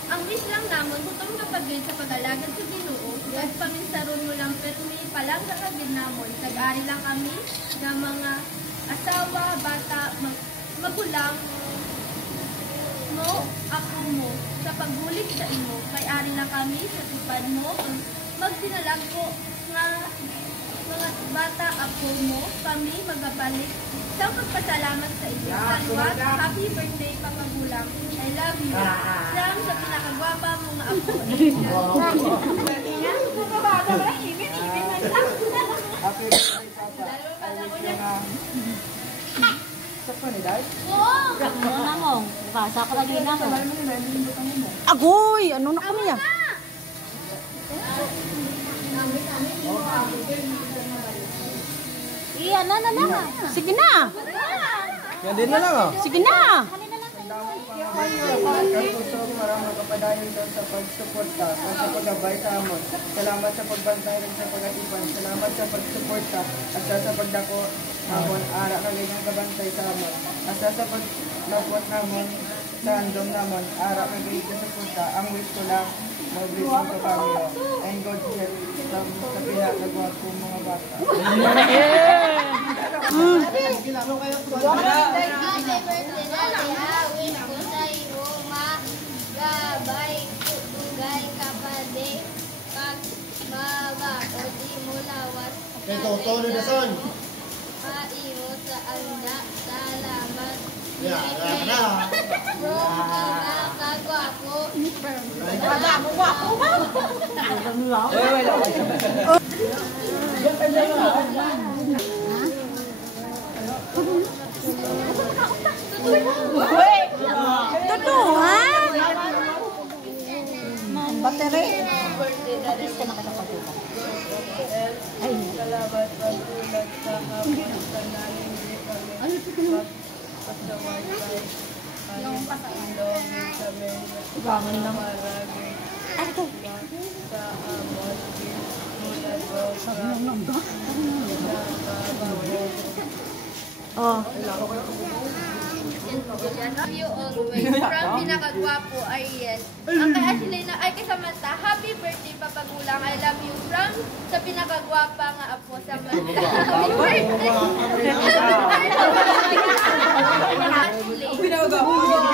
Ang wish lang namon, kutong kapagid sa pag-alagad sa Ginoo, at paminsaron mo lang permi palang kakagid namon. Nag-ari lang kami ng mga asawa, bata, magulang mo, ako mo, sa pagbulig sa imo. Kay ari lang kami sa tupad mo, magdinalag ko nga mga bata, ako mo, kami magabalik sa pagpasalamat sa iyo. Salwat, happy birthday, Pamagulang. I love you. Sam, sa pinakagwapa mga ako. Happy birthday, Papa. Sa pa ni Dad? Oo! Ano na mo? Basa ko lagi na mo. Agoy! Ano na kami yan? Iya, na. Sige na! Yan din na lang oh. Sige na! Maraming kapadayon daw sa pagsuporta at sa paggabay sa amon. Salamat sa pagbantay rin sa pag-atipan. Salamat sa pagsuporta at sa pagdako namon. Ara ka ganyang kabantay sa amon. At sa paglapot namon sa andom namon. Ara ka ganyang suporta. Ang wish ko lang mag-blessing ko kami. And God help sa pinakagwag kong mga bata. Gabay, tugay, kapade, kag, bawa, o di mo lawas. Ito, tono na son. Paimo sa anda, salamat. Yan, na. Kagwapo. Totoo, ha? Battery. Ay, salamat pagbulag sa hapon sa nalindig kami. Pasaway kay yung pasaway sa mga marami sa amon mula ko Oh. Love you always. From pinakagwapo ay yes. Ang kay Ashley na ay kay Samantha, happy birthday Papagulang. I love you from sa pinakagwapa nga apo Samantha. Happy birthday. Ashley.